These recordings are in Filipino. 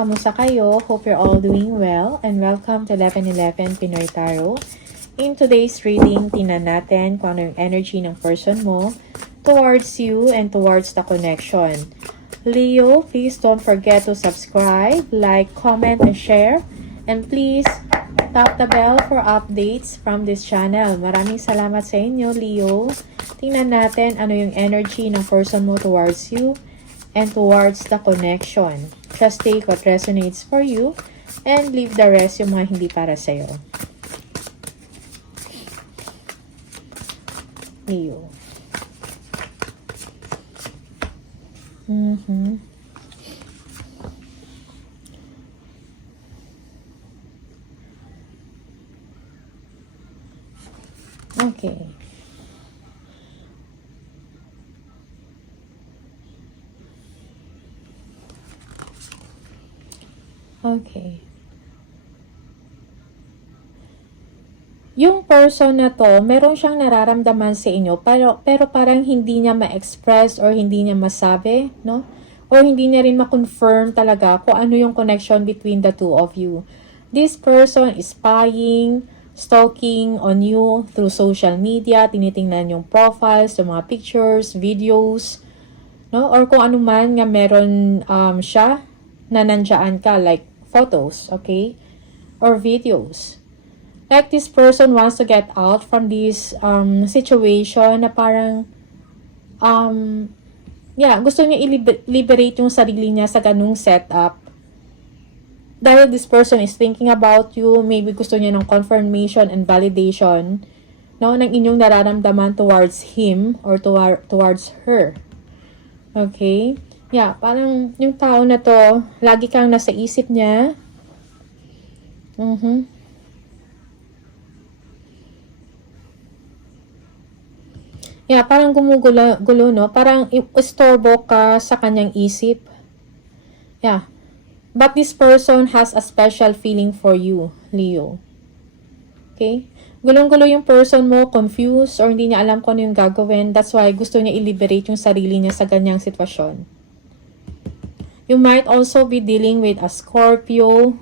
kamusta kayo? Hope you're all doing well and welcome to 1111 Pinoy Tarot. In today's reading, tingnan natin kung ano yung energy ng person mo towards you and towards the connection. Leo, please don't forget to subscribe, like, comment, and share. And please, tap the bell for updates from this channel. Maraming salamat sa inyo, Leo. Tingnan natin ano yung energy ng person mo towards you and towards the connection. Just take what resonates for you and leave the rest yung mga hindi para sa'yo. Leo. Okay. Okay. Yung person na to, meron siyang nararamdaman sa inyo, pero parang hindi niya ma-express or hindi niya masabi, no? Or hindi niya rin ma-confirm talaga kung ano yung connection between the two of you. This person is spying, stalking on you through social media, tinitingnan yung profiles, yung mga pictures, videos, no? Or kung ano man nga meron siya na nandiyan ka, like photos, okay? Or videos. Like this person wants to get out from this situation na parang gusto niya i-liberate yung sarili niya sa ganung setup. Dahil this person is thinking about you, maybe gusto niya ng confirmation and validation, no, ng inyong nararamdaman towards him or towards her. Okay? Yeah, parang yung tao na to, lagi kang nasa isip niya. Yeah, parang gumugulo, no? Parang istorbo ka sa kanyang isip. Yeah. But this person has a special feeling for you, Leo. Okay? Gulong-gulo yung person mo, confused, or hindi niya alam kung ano yung gagawin. That's why gusto niya i-liberate yung sarili niya sa ganyang sitwasyon. You might also be dealing with a Scorpio,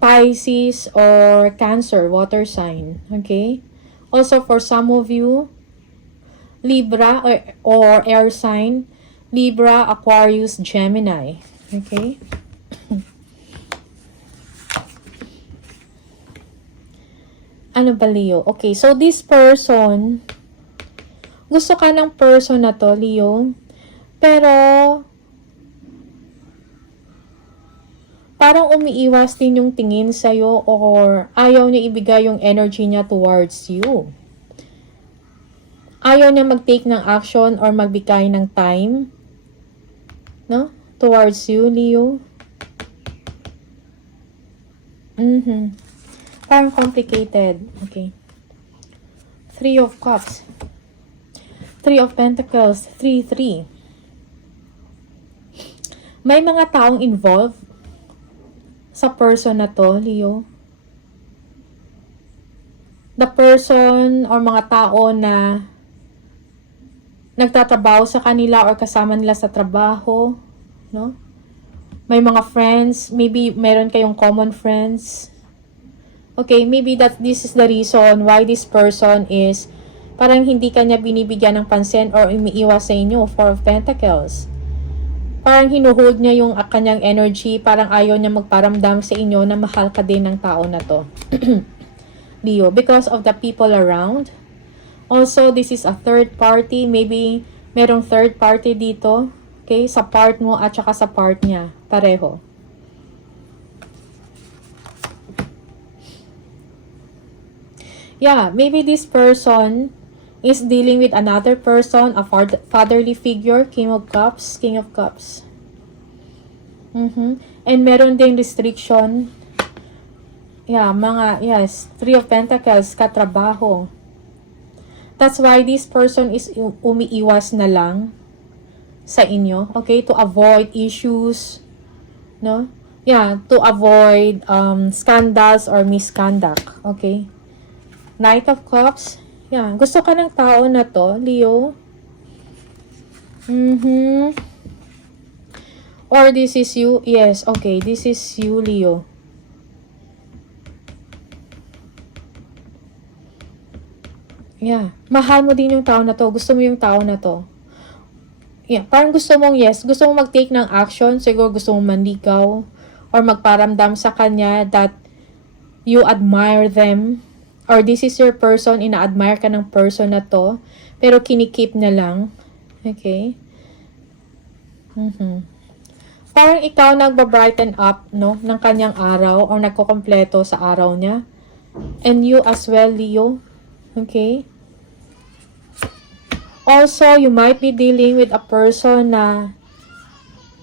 Pisces, or Cancer, water sign. Okay? Also, for some of you, Libra or air sign, Libra, Aquarius, Gemini. Okay? Ano ba, Leo? Okay, so this person, gusto ka ng person na to, Leo, pero parang umiiwas din yung tingin sa'yo or ayaw niya ibigay yung energy niya towards you. Ayaw niya mag-take ng action or magbigay ng time, no, towards you, Leo. Parang complicated. Okay. 3 of Cups. 3 of Pentacles, 3-3. May mga taong involved sa person na to, Leo. The person or mga tao na nagtatrabaho sa kanila or kasama nila sa trabaho, no? May mga friends, maybe meron kayong common friends. Okay, maybe this is the reason why this person is parang hindi kanya binibigyan ng pansin or umiiwas sa inyo. 4 of Pentacles. Parang hinuhold niya yung kanyang energy. Parang ayaw niya magparamdam sa inyo na mahal ka din ng tao na to. Leo, because of the people around. Also, this is a third party. Maybe merong third party dito. Okay, sa part mo at saka sa part niya. Pareho. Yeah, maybe this person is dealing with another person, a fatherly figure, King of Cups. And meron ding restriction. Yeah, 3 of Pentacles, katrabaho. That's why this person is umiiwas na lang sa inyo, okay, to avoid issues, no? Yeah, to avoid scandals or misconduct, okay? Knight of Cups. Yeah, gusto ka ng tao na to, Leo. Or this is you. Yes, okay. This is you, Leo. Yeah. Mahal mo din yung tao na to. Gusto mo yung tao na to. Yeah. Parang gusto mong, yes, gusto mong mag-take ng action. Siguro gusto mong manligaw. Or magparamdam sa kanya that you admire them. Or this is your person. Ina-admire ka ng person na to. Pero kinikip na lang. Okay. Parang ikaw nagba-brighten up, no, ng kanyang araw or nagko-kompleto sa araw niya. And you as well, Leo. Okay? Also, you might be dealing with a person na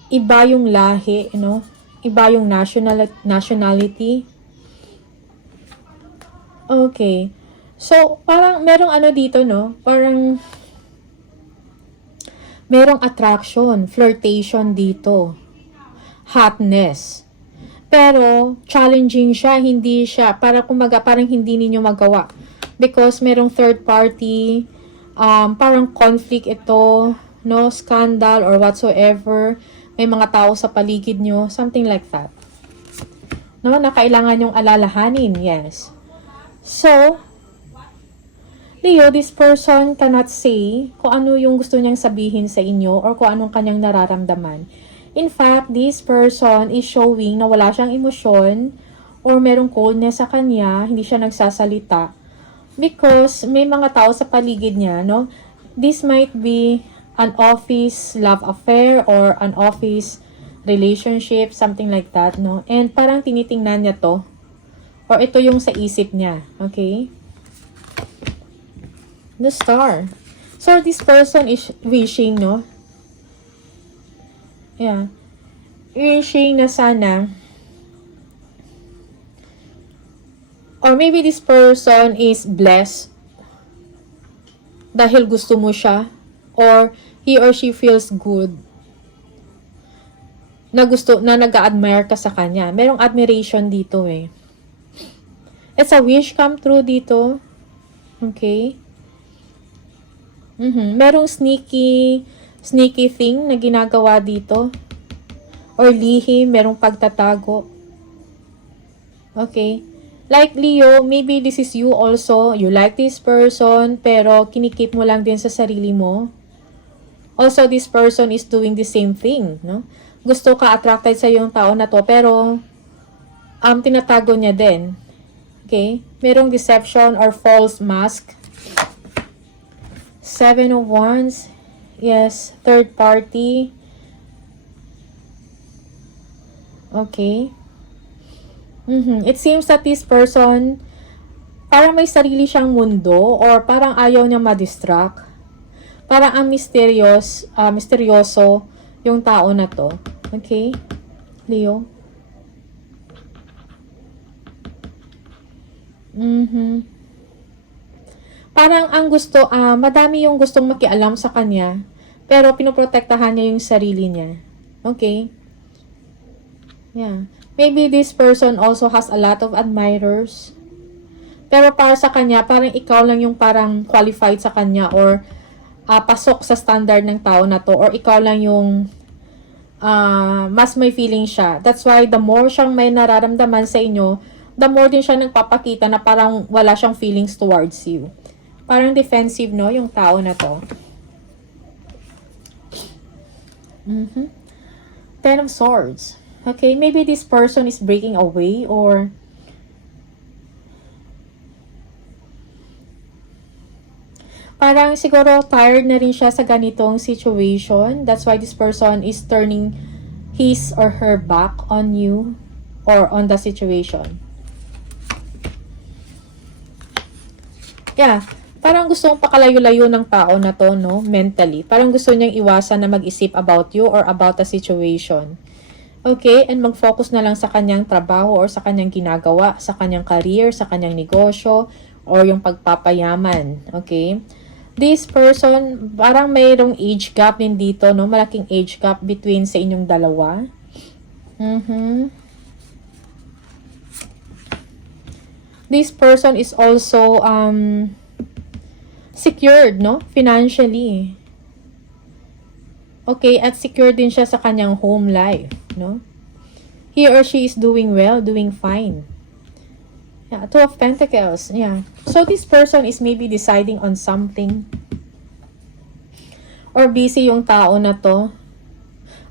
iba yung lahi, no? Iba yung nationality. Okay. So, parang merong ano dito, no? Parang merong attraction, flirtation dito. Hotness. Pero, challenging siya, hindi siya, parang hindi ninyo magawa. Because merong third party, parang conflict ito, no, scandal or whatsoever, may mga tao sa paligid nyo, something like that. No, na kailangan yung alalahanin, yes. So, Leo, this person cannot say kung ano yung gusto niyang sabihin sa inyo or kung anong kanyang nararamdaman. In fact, this person is showing na wala siyang emosyon or merong coldness sa kanya, hindi siya nagsasalita. Because may mga tao sa paligid niya, no? This might be an office love affair or an office relationship, something like that, no? And parang tinitingnan niya to. Or ito yung sa isip niya, okay? The star. So, this person is wishing, no? Yeah. Wishing na sana or maybe this person is blessed dahil gusto mo siya or he or she feels good na nag-a-admire ka sa kanya. Merong admiration dito eh. It's a wish come true dito. Okay? Merong sneaky thing na ginagawa dito. Or lihim, merong pagtatago. Okay? Like Leo, maybe this is you also. You like this person, pero kinikip mo lang din sa sarili mo. Also, this person is doing the same thing, no? Gusto ka attracted sa yung tao na to, pero tinatago niya din. Okay? Merong deception or false mask. 7 of Wands. Yes, third party. Okay. It seems that this person, parang may sarili siyang mundo or parang ayaw niya ma-distract. Parang ang misteryoso yung tao na to. Okay? Leo? Parang ang gusto, madami yung gustong makialam sa kanya, pero pinoprotektahan niya yung sarili niya. Okay? Yeah. Maybe this person also has a lot of admirers. Pero para sa kanya, parang ikaw lang yung parang qualified sa kanya or pasok sa standard ng tao na to or ikaw lang yung mas may feeling siya. That's why the more siyang may nararamdaman sa inyo, the more din siya nagpapakita na parang wala siyang feelings towards you. Parang defensive, no, yung tao na to. Ten of Swords. Okay, maybe this person is breaking away or parang siguro tired na rin siya sa ganitong situation. That's why this person is turning his or her back on you or on the situation. Yeah, parang gusto mong pakalayo-layo ng tao na to, no, mentally. Parang gusto niyang iwasan na mag-isip about you or about the situation. Okay, and mag-focus na lang sa kanyang trabaho or sa kanyang ginagawa, sa kanyang career, sa kanyang negosyo, or yung pagpapayaman. Okay? This person, parang mayroong age gap din dito, no? Malaking age gap between sa inyong dalawa. This person is also secured, no? Financially. Okay, at secure din siya sa kanyang home life, no? He or she is doing well, doing fine. Yeah, Two of Pentacles, yeah. So this person is maybe deciding on something. Or busy yung tao na to.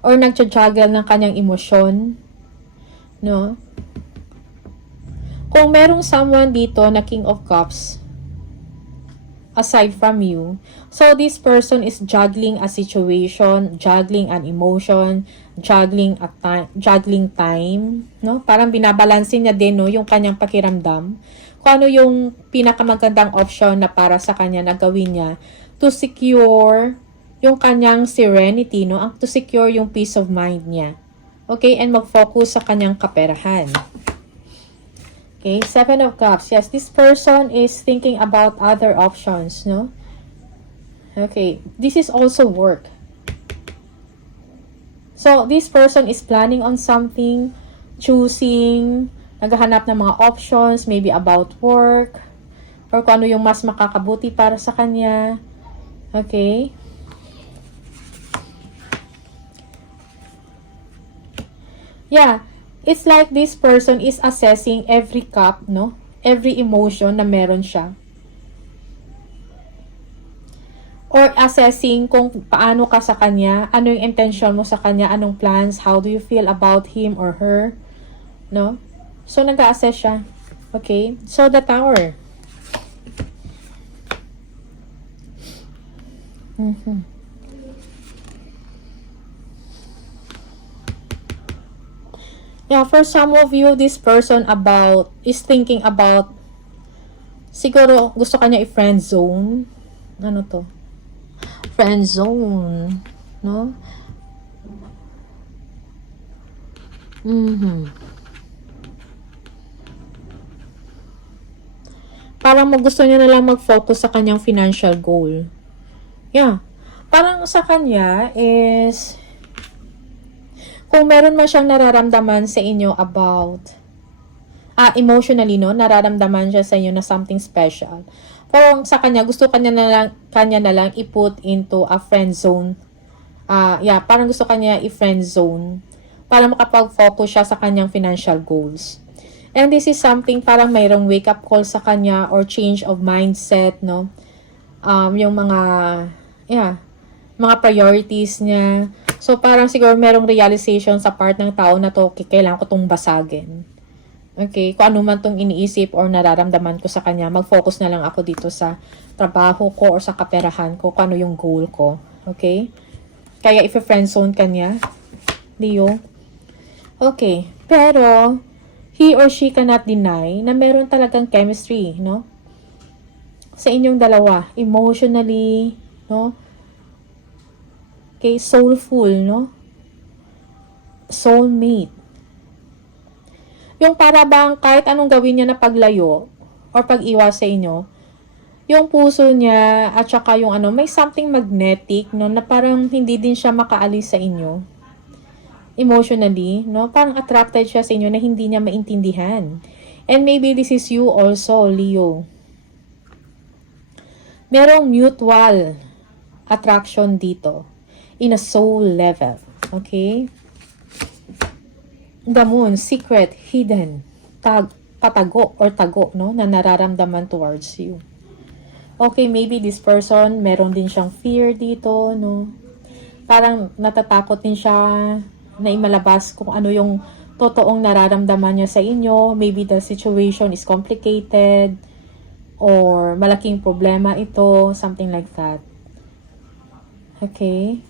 Or nagja-juggle ng kanyang emosyon. No? Kung merong someone dito na King of Cups, aside from you, so this person is juggling a situation, juggling an emotion, juggling time, no? Parang binabalansin niya din, no, yung kanyang pakiramdam. Kung ano yung pinakamagandang option na para sa kanya na gawin niya to secure yung kanyang serenity, no? To secure yung peace of mind niya. Okay? And mag-focus sa kanyang kaperahan. Okay, Seven of Cups. Yes, this person is thinking about other options, no? Okay, this is also work. So, this person is planning on something, choosing, naghahanap ng mga options, maybe about work, or kung ano yung mas makakabuti para sa kanya. Okay? Yeah. It's like this person is assessing every cup, no? Every emotion na meron siya. Or assessing kung paano ka sa kanya, ano yung intention mo sa kanya, anong plans, how do you feel about him or her, no? So, nag-a-assess siya. Okay? So, the Tower. Yeah, for some of you, this person is thinking about, siguro gusto kanya i-friend zone. Ano to? Friend zone. No? Parang gusto niya na lang mag-focus sa kanyang financial goal. Yeah. Parang sa kanya is, kung meron man siyang nararamdaman sa inyo about, emotionally, no? Nararamdaman siya sa inyo na something special. Pero sa kanya, gusto kanya na lang i-put into a friend zone. Parang gusto kanya i-friend zone para makapag-focus siya sa kanyang financial goals. And this is something parang mayroong wake-up call sa kanya or change of mindset, no? Yung mga priorities niya. So, parang siguro merong realization sa part ng tao na to, kailangan ko tong basagin. Okay? Kung ano man tong iniisip or nararamdaman ko sa kanya, mag-focus na lang ako dito sa trabaho ko or sa kaperahan ko, kung ano yung goal ko. Okay? Kaya if-friendzone ka niya, Leo. Okay. Pero, he or she cannot deny na meron talagang chemistry, no? Sa inyong dalawa. Emotionally, no? Okay, soulful, no? Soulmate. Yung para bang kahit anong gawin niya na paglayo or pag-iwas sa inyo, yung puso niya at saka yung may something magnetic, no, na parang hindi din siya makaalis sa inyo. Emotionally, no? Parang attracted siya sa inyo na hindi niya maintindihan. And maybe this is you also, Leo. Merong mutual attraction dito. In a soul level. Okay? The moon, secret, hidden, patago or tago, no? Na nararamdaman towards you. Okay, maybe this person, meron din siyang fear dito, no? Parang natatakot din siya na imalabas kung ano yung totoong nararamdaman niya sa inyo. Maybe the situation is complicated or malaking problema ito, something like that. Okay?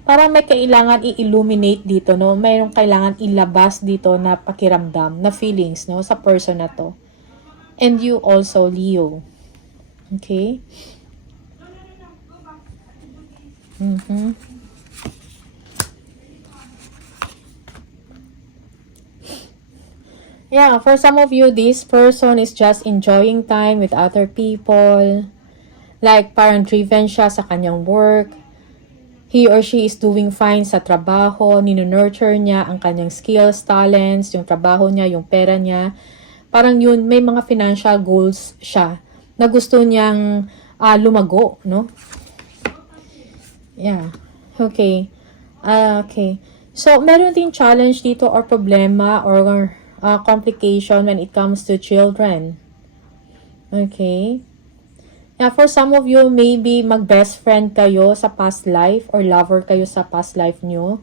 Parang may kailangan i-illuminate dito, no? Mayroong kailangan ilabas dito na pakiramdam, na feelings, no? Sa person na to. And you also, Leo. Okay? Yeah, for some of you, this person is just enjoying time with other people. Like, parang driven siya sa kanyang work. He or she is doing fine sa trabaho, ninunurture niya ang kanyang skills, talents, yung trabaho niya, yung pera niya. Parang yun, may mga financial goals siya na gusto niyang lumago, no? Yeah. Okay. Okay. So, meron din challenge dito or problema or complication when it comes to children. Okay. Yeah, for some of you, maybe mag-best friend kayo sa past life or lover kayo sa past life nyo.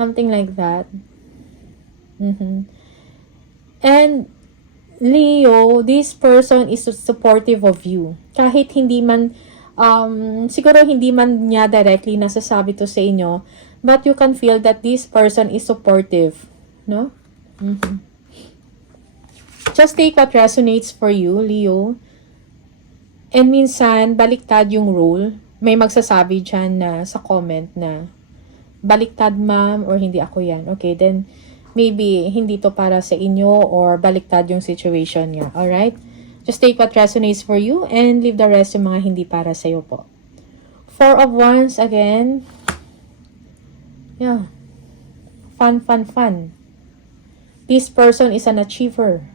Something like that. And Leo, this person is supportive of you. Kahit hindi man, siguro hindi man niya directly nasasabi to sa inyo, but you can feel that this person is supportive. No? Just take what resonates for you, Leo. And minsan, baliktad yung role. May magsasabi dyan na sa comment na, baliktad ma'am, or hindi ako yan. Okay, then, maybe hindi to para sa inyo or baliktad yung situation niya. Alright? Just take what resonates for you and leave the rest yung mga hindi para sa iyo po. Four of Wands again. Yeah. Fun, fun, fun. This person is an achiever.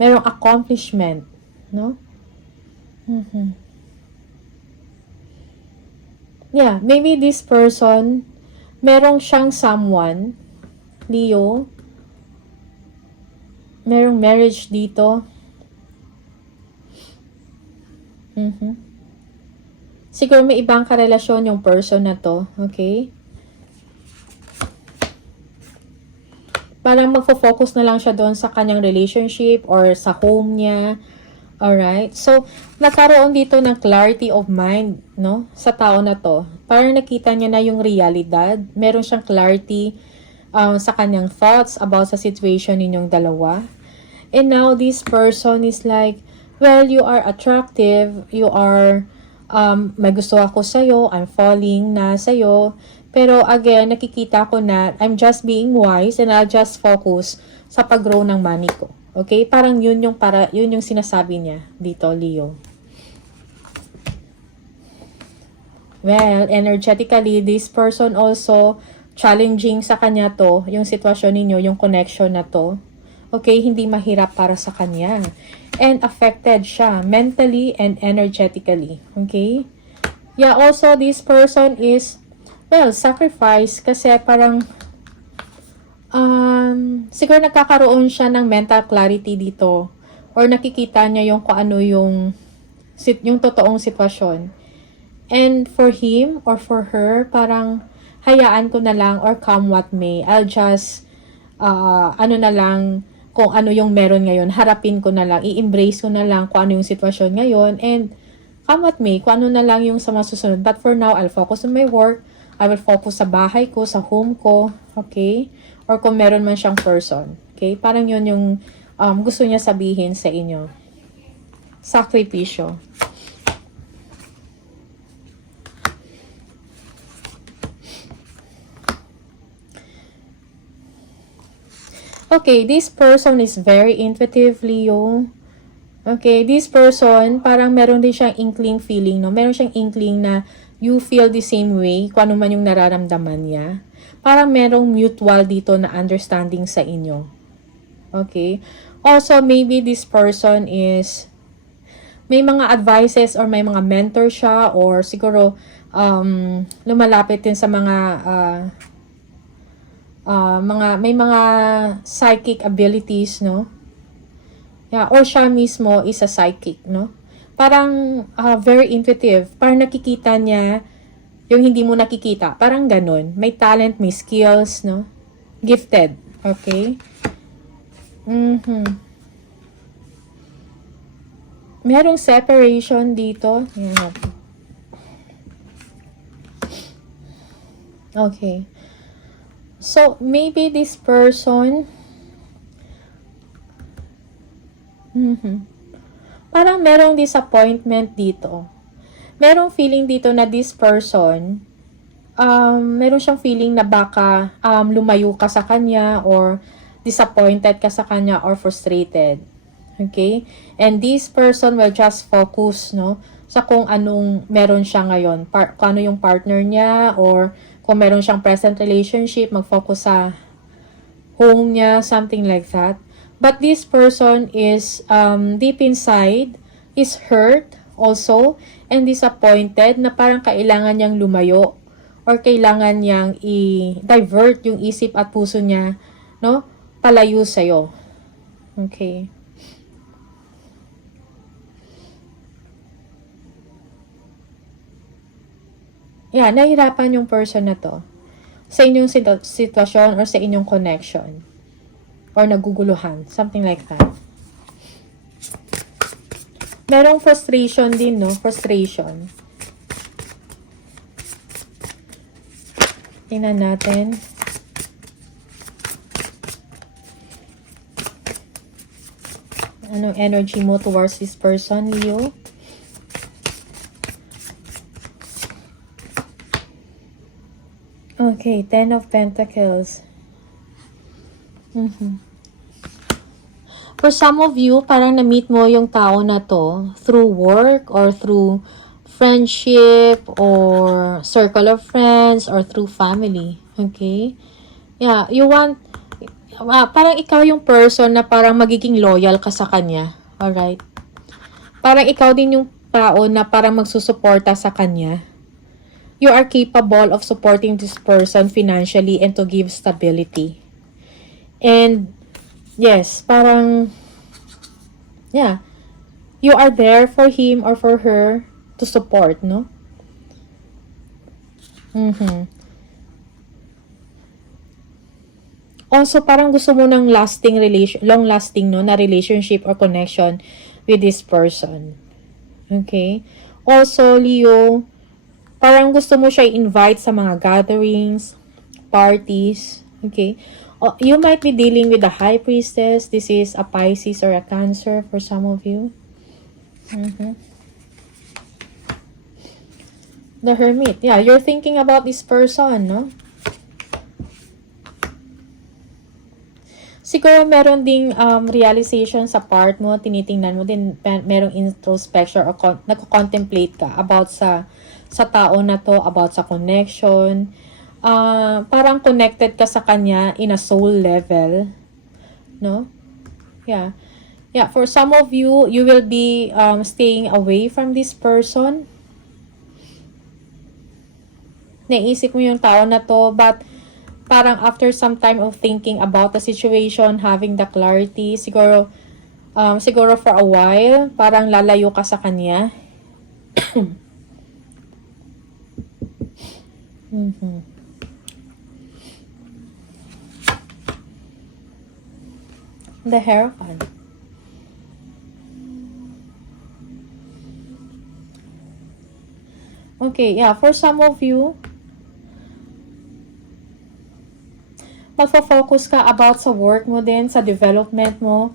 Merong accomplishment. No? Yeah, maybe this person, merong siyang someone, Leo, merong marriage dito. Siguro may ibang karelasyon yung person na to, okay? Parang magfo-focus na lang siya doon sa kanyang relationship or sa home niya. Alright? So, nagkaroon dito ng clarity of mind, no? Sa tao na to. Parang nakita niya na yung realidad. Meron siyang clarity sa kanyang thoughts about sa situation ninyong dalawa. And now, this person is like, well, you are attractive. You are, may gusto ako sa'yo. I'm falling na sa'yo. Pero again, nakikita ko na I'm just being wise and I'll just focus sa pag-grow ng money ko. Okay? Parang yun yung sinasabi niya dito, Leo. Well, energetically, this person also challenging sa kanya to, yung sitwasyon ninyo, yung connection na to. Okay? Hindi mahirap para sa kanya. And affected siya mentally and energetically. Okay? Yeah, also this person is, well, sacrifice kasi parang siguro nagkakaroon siya ng mental clarity dito or nakikita niya yung kung ano yung totoong sitwasyon. And for him or for her, parang hayaan ko na lang or come what may. I'll just na lang kung ano yung meron ngayon, harapin ko na lang, i-embrace ko na lang kung ano yung sitwasyon ngayon and come what may, kung ano na lang yung sa masusunod. But for now, I'll focus on my work. I will focus sa bahay ko, sa home ko, okay? Or kung meron man siyang person. Okay? Parang yun yung gusto niya sabihin sa inyo. Sakripisyo. Okay, this person is very intuitive, Leo. Okay, this person, parang meron din siyang inkling feeling, no? Meron siyang inkling na you feel the same way kung ano man yung nararamdaman niya. Parang merong mutual dito na understanding sa inyo. Okay? Also, maybe this person is, may mga advices or may mga mentor siya or siguro lumalapit din sa may mga psychic abilities, no? Yeah, or siya mismo is a psychic, no? Parang very intuitive. Parang nakikita niya yung hindi mo nakikita. Parang ganun. May talent, may skills, no? Gifted. Okay? Merong separation dito. Yan. Okay. So, maybe this person parang merong disappointment dito. Merong feeling dito na this person, meron siyang feeling na baka lumayo ka sa kanya or disappointed ka sa kanya or frustrated. Okay? And this person will just focus, no, sa kung anong meron siya ngayon. Kung ano yung partner niya or kung meron siyang present relationship, mag-focus sa home niya, something like that. But this person is deep inside, is hurt also, and disappointed na parang kailangan niyang lumayo or kailangan niyang i-divert yung isip at puso niya, no? Palayo sa'yo. Okay. Yeah, nahihirapan yung person na to sa inyong sitwasyon or sa inyong connection or naguguluhan, something like that. Merong frustration din, no? Frustration. Tingnan natin. Anong energy mo towards this person, Leo? Okay, 10 of Pentacles. For some of you, parang na-meet mo yung tao na to through work or through friendship or circle of friends or through family. Okay? Yeah, you want, parang ikaw yung person na parang magiging loyal ka sa kanya. Alright? Parang ikaw din yung tao na parang magsusuporta sa kanya. You are capable of supporting this person financially and to give stability. And, yes, parang, yeah, you are there for him or for her to support, no? Also, parang gusto mo ng long-lasting, no, na relationship or connection with this person. Okay? Also, Leo, parang gusto mo siya i-invite sa mga gatherings, parties, okay? You might be dealing with the High Priestess. This is a Pisces or a Cancer for some of you. The Hermit. Yeah, you're thinking about this person, no? Siguro meron ding realization sa part mo, tinitingnan mo din, merong introspection or nagko-contemplate ka about sa tao na to, about sa connection. Parang connected ka sa kanya in a soul level, no? Yeah. Yeah, for some of you, you will be staying away from this person. Naisip mo yung tao na to, but parang after some time of thinking about the situation, having the clarity, siguro for a while, parang lalayo ka sa kanya. The Hierophant. Okay, yeah, for some of you, magfo-focus ka about sa work mo din, sa development mo,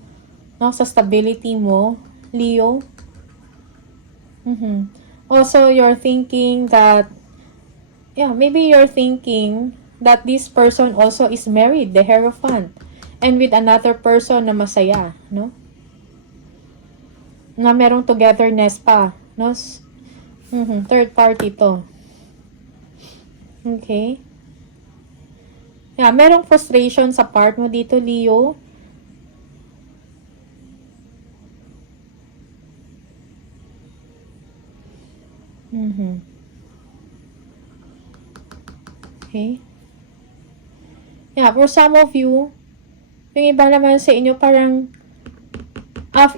no, sa stability mo, Leo. Also, you're thinking that, yeah, maybe you're thinking that this person also is married, the Hierophant, and with another person na masaya, no? Na merong togetherness pa, no? Third party to. Okay. Yeah, merong frustration sa part mo dito, Leo. Okay. Yeah, for some of you, yung iba naman sa inyo, parang,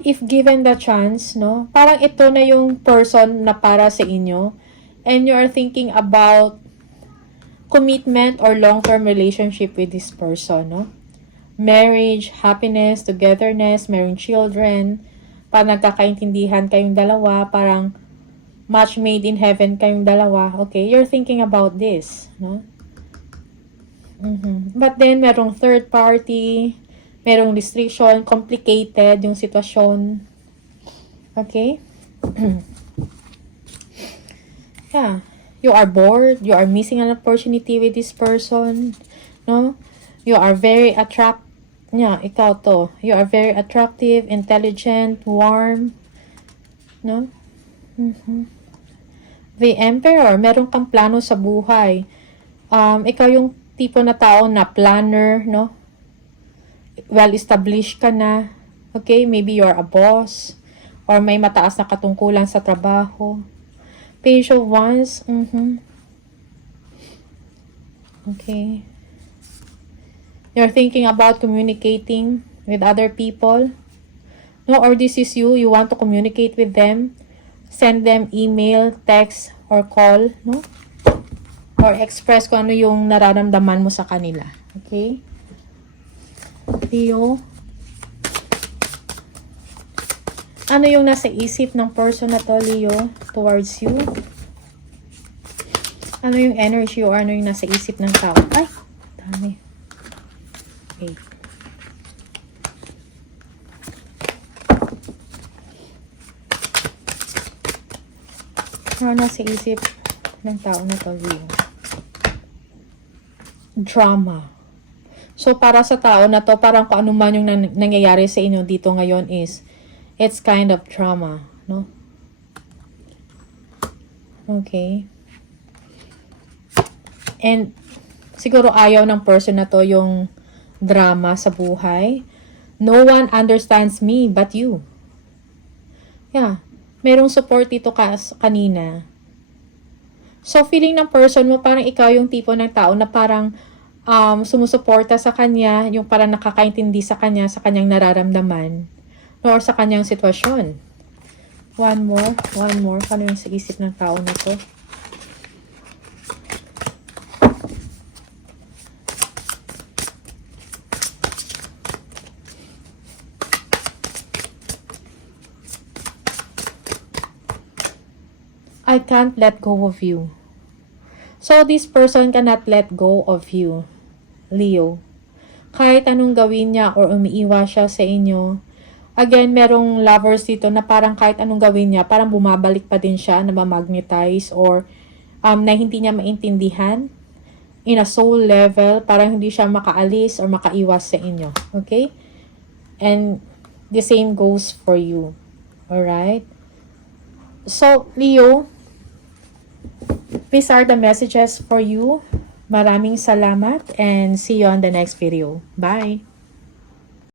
if given the chance, no, parang ito na yung person na para sa inyo, and you are thinking about commitment or long-term relationship with this person, no? Marriage, happiness, togetherness, marrying children, parang nagkakaintindihan kayong dalawa, parang match made in heaven kayong dalawa. Okay, you're thinking about this, no? But then, merong third party, merong restriction, complicated yung sitwasyon. Okay? Yeah. You are bored, you are missing an opportunity with this person, no? You are very ikaw to. You are very attractive, intelligent, warm, no? The Emperor, meron kang plano sa buhay. Ikaw yung tipo na tao na planner, no? Well-established ka na. Okay, maybe you're a boss, or may mataas na katungkulan sa trabaho. Page of Wands. Okay. You're thinking about communicating with other people. No, or this is you. You want to communicate with them. Send them email, text, or call. No? Or express kung ano yung nararamdaman mo sa kanila. Okay? Leo. Ano yung nasa isip ng person na to, Leo, towards you? Ano yung energy or ano yung nasa isip ng tao? Ay, dami. Okay. Ano nasa isip ng tao na to, Leo? Drama. So, para sa tao na to, parang kung ano man yung nangyayari sa inyo dito ngayon is, it's kind of drama, no? Okay. And, siguro ayaw ng person na to yung drama sa buhay. No one understands me but you. Yeah. Merong support dito kanina. So, feeling ng person mo, parang ikaw yung tipo ng tao na parang sumusuporta sa kanya, yung parang nakakaintindi sa kanyang nararamdaman, or sa kanyang sitwasyon. One more. Paano yung sa isip ng tao na to? I can't let go of you. So, this person cannot let go of you, Leo. Kahit anong gawin niya or umiiwas siya sa inyo. Again, merong lovers dito na parang kahit anong gawin niya, parang bumabalik pa din siya, na ma-magnetize or na hindi niya maintindihan. In a soul level, parang hindi siya makaalis or makaiwas sa inyo. Okay? And the same goes for you. Alright? So, Leo, these are the messages for you. Maraming salamat and see you on the next video. Bye!